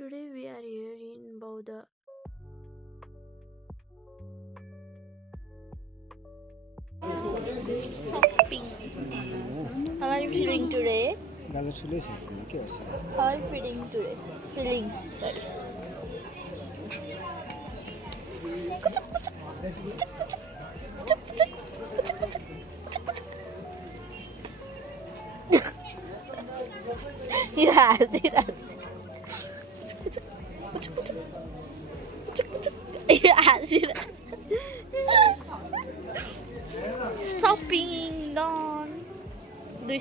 Today we are here in Bauda. Shopping. How are you feeling today? How are you feeling today? Feeling, sorry. Yes, yes. Yes, yes. Shopping done. दुई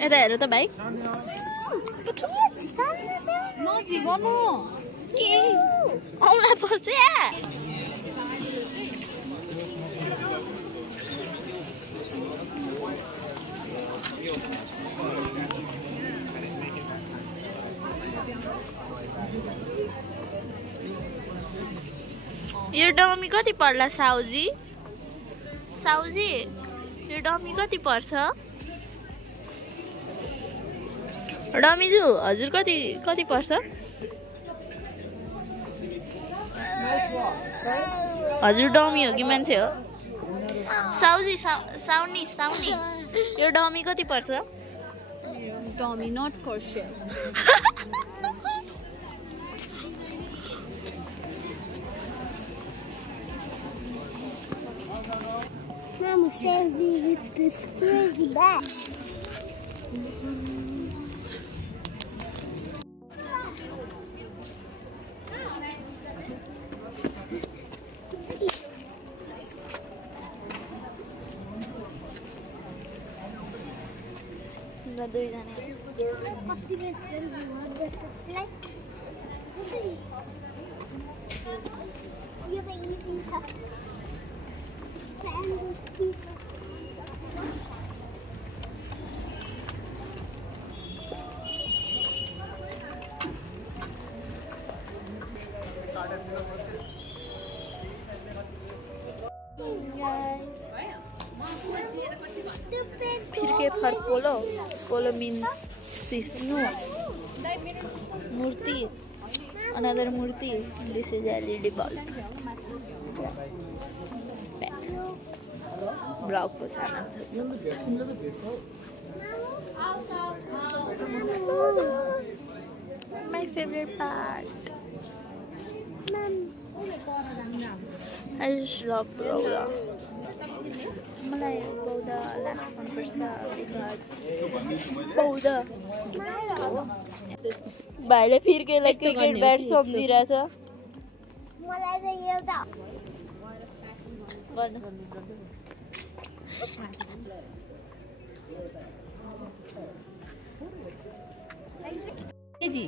यता हेर त भाइ नजिबनु के औला पर्छ यो डमी कति पर्ला साउजी साउजी यो डमी कति पर्छ डमीजु हजुर कति पर्छ हजुर डमी हो कि मान्छे हो साउजी साउनी यो डमी कति पर्छ dummy not for sale Mom, save me with this crazy bag. Firke farpolo, polo means Sisnu, Murti, another Murti. This is LED bulb. Back. Block ko sana. My favorite part. I just love Bauda. मलाई Bauda last मनपर्छ because Bauda भाइले फिर्केलाई cricket bat सम्झिरहेछ मलाई चाहिँ एउटा गर्नु जी